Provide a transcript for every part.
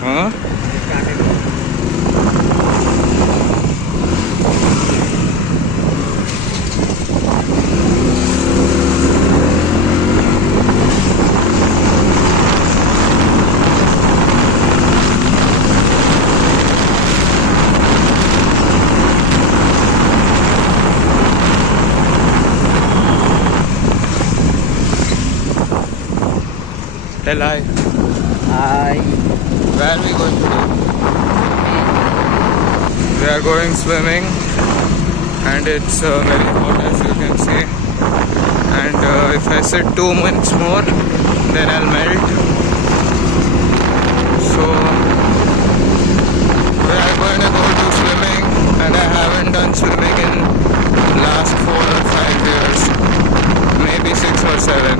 Huh? Tell hi. Hi. Where are we going today? We are going swimming, and it's very hot as you can see. And if I sit 2 minutes more, then I'll melt. So we are going to go to swimming, and I haven't done swimming in last 4 or 5 years, maybe 6 or 7.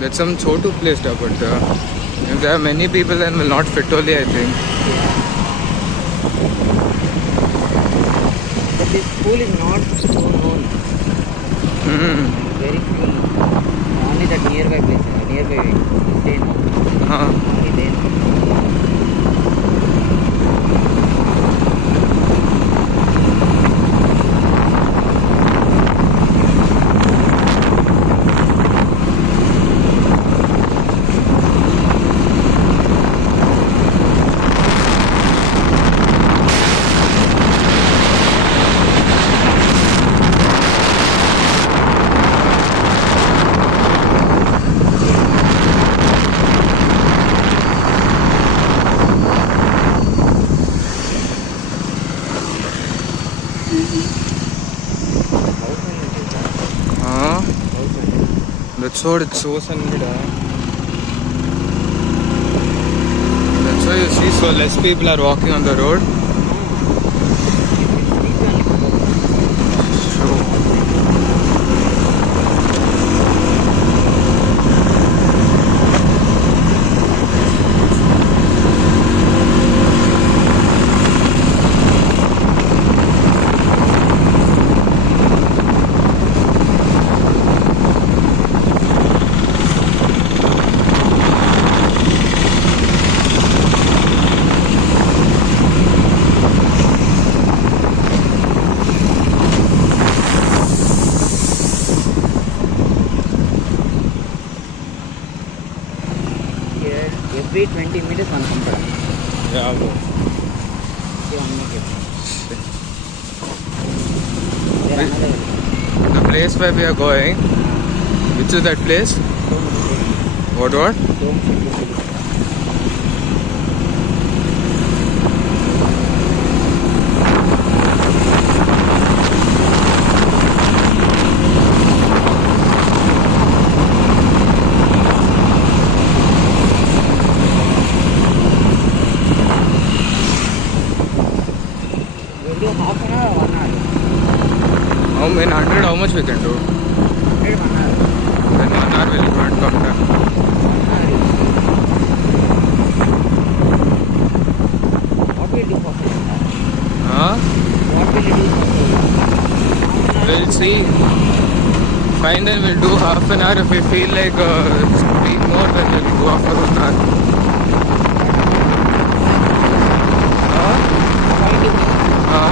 That's some chotu place, but if there are many people, then will not fit only, I think. But this pool is not so known. Very few. Only that nearby place, nearby stay. Only there. That's why it's so sunny. That's why you see so less people are walking on the road. Every 20 meters one comforter. Yeah, bro. The place where we are going, which is that place? What? much we can do? 1 hour. Then 1 hour will not come back. 1 hour is what will you do for food? Huh? What will you do for food? We'll see. Fine, then we'll do half an hour. If we feel like speak more, then we'll go after 1 hour. Huh?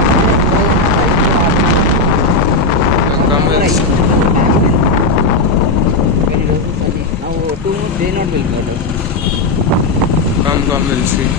Come with us. Now 2 months they not will go. Come, we'll see.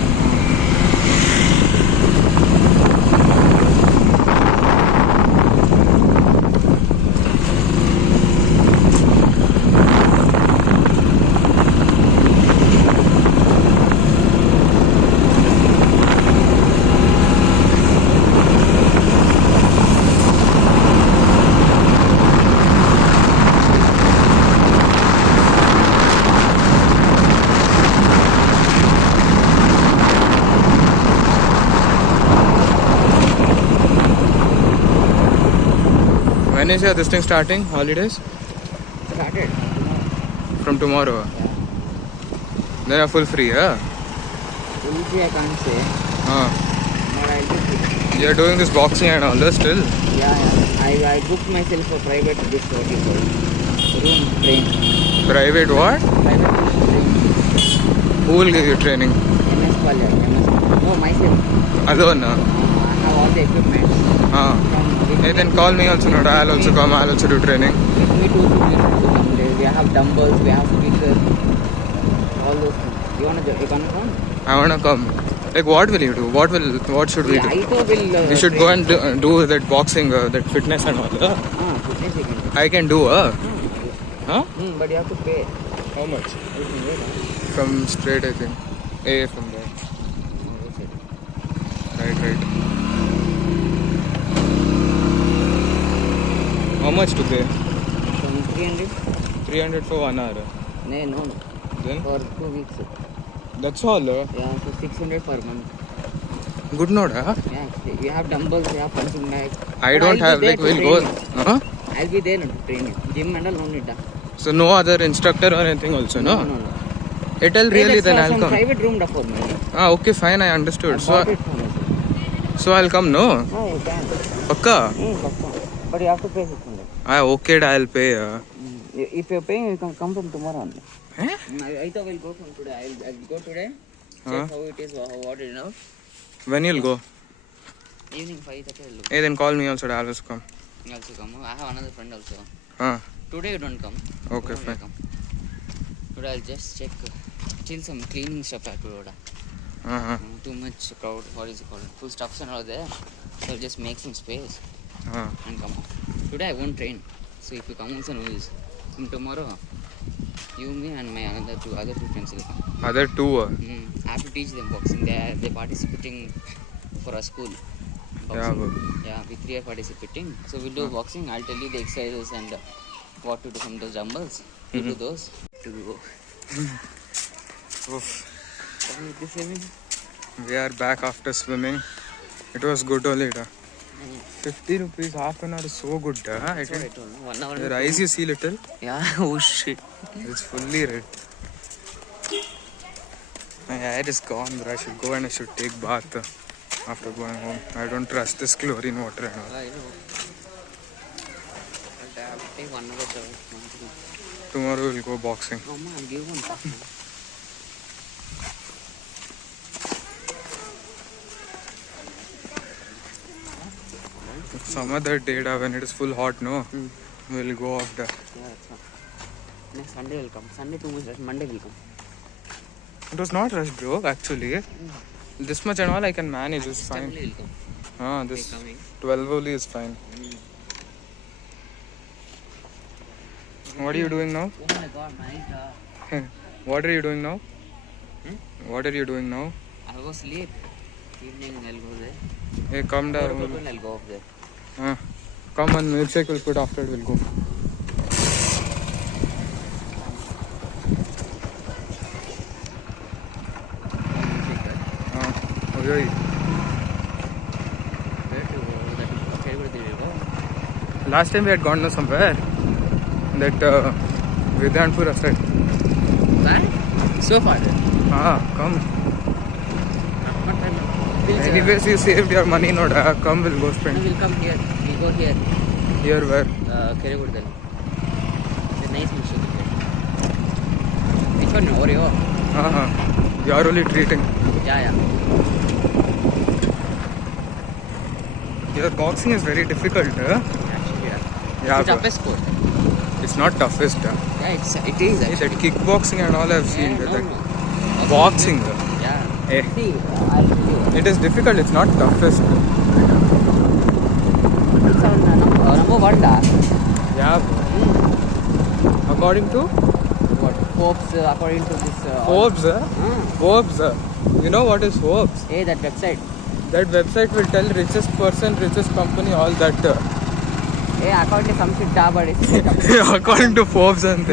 When is your this thing starting? Holidays? Started. From tomorrow. Yeah. Then you're full free, huh? Usually I can't say. Huh. But I'll do it. You're doing this boxing and all this still? Yeah. I booked myself for private this what you call room train. Private what? Private train. Who will give you training? MS Palya. No, myself. Alone? I have all the equipment. Huh. Hey, then call me also. Not. I'll also come. I'll also do training. With me two people to come there. We have dumbbells, we have speakers, all those things. You wanna come? I wanna come. Like, what will you do? What should we do? I too will. We should go and do that boxing, that fitness and all. Fitness you can do. I can do. Huh? But you have to pay. How much? 800. From straight, I think. A from there. Right. How much to pay? From 300? 300 for 1 hour. No. Then? For 2 weeks. That's all. Yeah, so 600 per month. Good note, huh? Yeah, we have dumbbells, we have punching bag. I don't have, like, we'll go. Huh? I'll be there to train you. Gym and all, no need. So, no other instructor or anything also, no? No. Tell really, then I'll come. Private room for me. Okay, fine, I understood. So I'll come, no? No, you can. Pakka? Pakka. But you have to pay 600. Okay, I'll pay. If you're paying, you can come from tomorrow only. Eh? I thought we'll go from today. I'll go today. Check how it is, what it is now. When you'll go? Evening 5:30 I'll look. Hey, then call me also. I'll also come. You also come. I have another friend also. Today you don't come. Okay, fine. Come. Today I'll just check. Still some cleaning stuff at Baroda. Too much crowd. What is it called? Full stuffs and all there. So I'll just make some space and come. Today I won't train. So if you come also no use. From tomorrow, you, me and my other two friends will come. Other two? I have to teach them boxing. They're participating for a school. Boxing. Yeah, we 3 are participating. So we'll do boxing. I'll tell you the exercises and what to do from those dumbbells. You do those. To go. We are back after swimming. It was good only. 50 rupees, half an hour is so good. That's what I told. 1 hour. The eyes you see little? Yeah, oh shit. It's fully red. My hair is gone, but I should go and I should take bath after going home. I don't trust this chlorine water and all. I know. But I have to take 1 hour. Tomorrow we'll go boxing. Oh man, give one. Some other day when it is full hot, no? We'll go off there. Yeah, that's fine. Next Sunday will come. Sunday too much rush. Monday will come. It was not rush, bro, actually. This much and all I can manage, it's fine. Will come. This 12 only is fine. What are you doing now? Oh my god, nice. What are you doing now? What are you doing now? I'll go sleep. Evening I'll go there. Hey, come down. I'll go up there. Come on, milkshake we'll put after it, we'll go. Last time we had gone to somewhere. That Vidyanpura side. Where? So far. Come. What time? Anyways, you saved your money, no? Come, we'll go No, spend. we'll come here. We'll go here. Here where? Kerigudal. It's a nice mission. Which one? Oreo? You are only treating. Yeah. Your boxing is very difficult, huh? Actually, yeah. Yeah, It's the bro. toughest sport. It's not toughest. Yeah, it is That actually. kickboxing and all I've seen. Yeah, That no. boxing. Yeah. Eh. See, I'll tell you. It is difficult. It's not toughest. It's on number one, da. Yeah. Bro. According to What? Forbes, according to this. Forbes, Forbes. You know what is Forbes? Hey, that website. That website will tell richest person, richest company, all that. Hey, according to some shit, da, but it's According to Forbes, and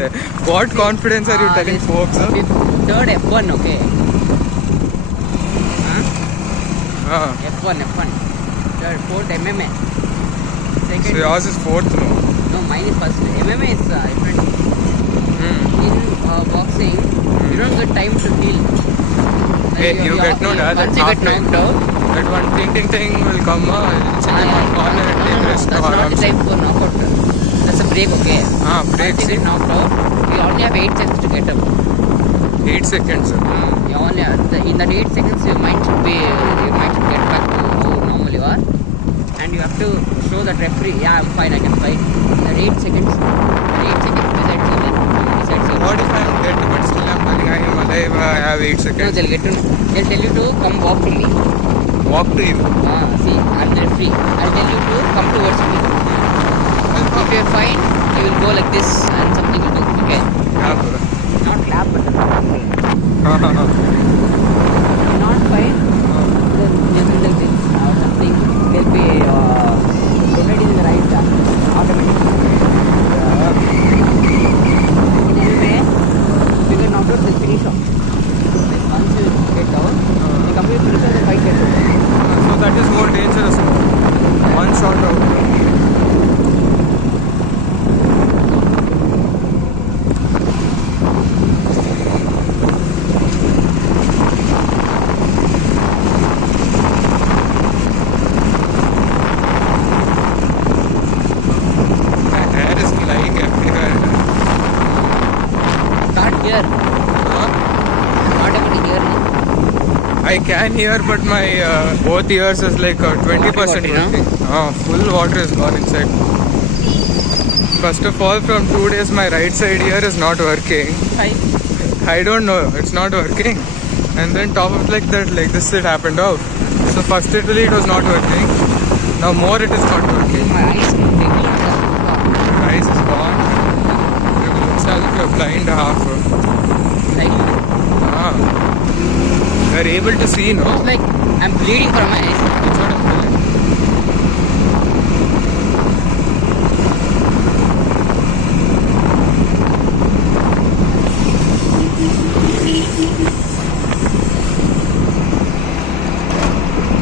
what confidence are you telling this Forbes? Third F1, okay. Huh? F1. Third, fourth MMA. So Second. yours is fourth, no? No, mine is first. MMA is different. Hmm. In boxing, you don't get time to heal. Hey, you get no, once that's you get halfway. knocked out. That one ting will come, it's in one corner and take rest That's not the arms. time for knockout. That's a break, okay? Break. Once you get knocked out, you only have 8 seconds to get up. 8 seconds. You only have in that 8 seconds, your mind should get back to how normal you are, and you have to show that referee, yeah, I'm fine, I can fight. That 8 seconds decides everything. What if I'm dead but still I'm telling I am alive, I have 8 No, seconds? they'll tell you to come walk to me. Walk to you. See, I'm the referee. I'll tell you to come towards me. If you're fine, you will go like this and something will do. Okay. Yeah, bro. Not clap, but okay. Uh-huh. If you're not fine, then you will like this or something. They'll be rotating in the right automatically. In MMA, if you get knocked out, they'll finish off. Like once you get down, they complete finish off, the fight gets over. So that is more dangerous. One shot out. My hair is flying everywhere. Can't hear. Huh? Not able to hear me. I can hear, but my both ears is like 20% Water, working. no? Full water is gone inside. First of all, from 2 days, my right side ear is not working. Hi. I don't know, it's not working. And then top of like that, like this it happened off. So first literally it was not working. Now more it is not working. My eyes are big. Your eyes is gone. It looks like you're blind half. Like, You're able to see, no? it's like I'm bleeding from my eyes. That's what I'm feeling.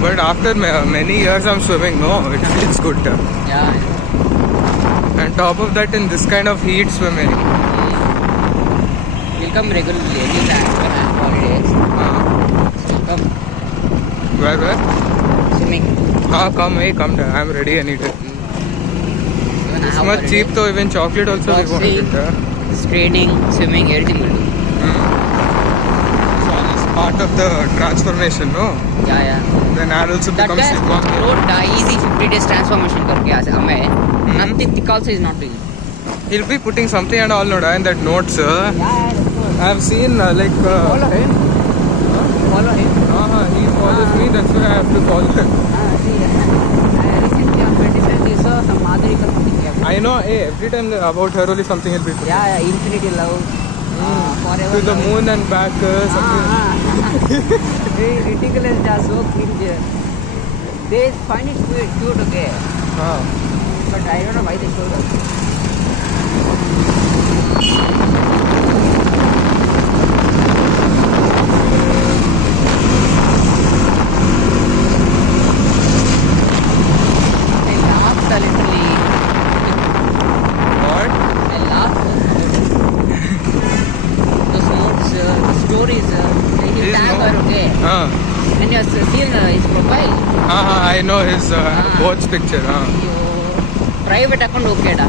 But after many years I'm swimming, no, it feels good. Yeah. And top of that, in this kind of heat swimming, We'll come regularly anytime when I have holidays. Come where? swimming. Come, hey, come down. I'm ready anytime. When I It's have much holidays, cheap, though, even chocolate also we won't Boxing. get. training, swimming, everything will do. So it's part of the transformation, no? Yeah. Then I'll also That become guy strong. wrote easy 50 days transformation करके आज हमें nothing thick also is not doing. He'll be putting something and all, no, in that notes. Yeah, that's good. I've seen like. Follow him. Follow him. He follows me, that's why I have to follow him. See, recently on 25th you saw some Madhurika something. Yeah, I know, hey, every time about her only something will be put. Infinity Love. Forever To the Love. moon and back, something. Very ridiculous, they are so cringe. They find it cute, okay. But I don't know why they showed us. They laughed literally. tag know. her, okay? And you have seen his profile. I know his watch picture. ಅಯ್ಯೋ private account ಓಕೆಡಾ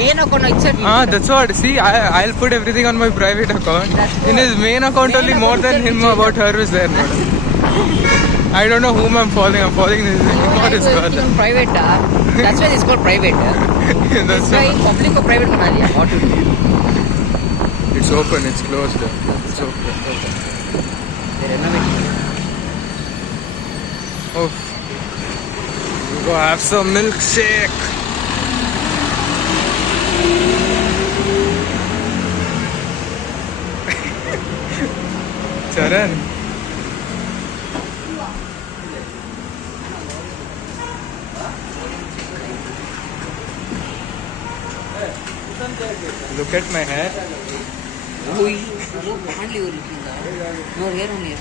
main account ಇಚ್ಛೆಟ್ That's what. See, I'll put everything on my private account. In his main account, only more than him about her is there. I don't know whom I'm following. I'm following his, not his girl. Private that's why is called private That's why not. Public private ಮಾಡಿ what to do It's open. It's closed. It's open. Oh, go have some milkshake. Charan. Look at my hair. Oi, hardly you're looking there. No, here only.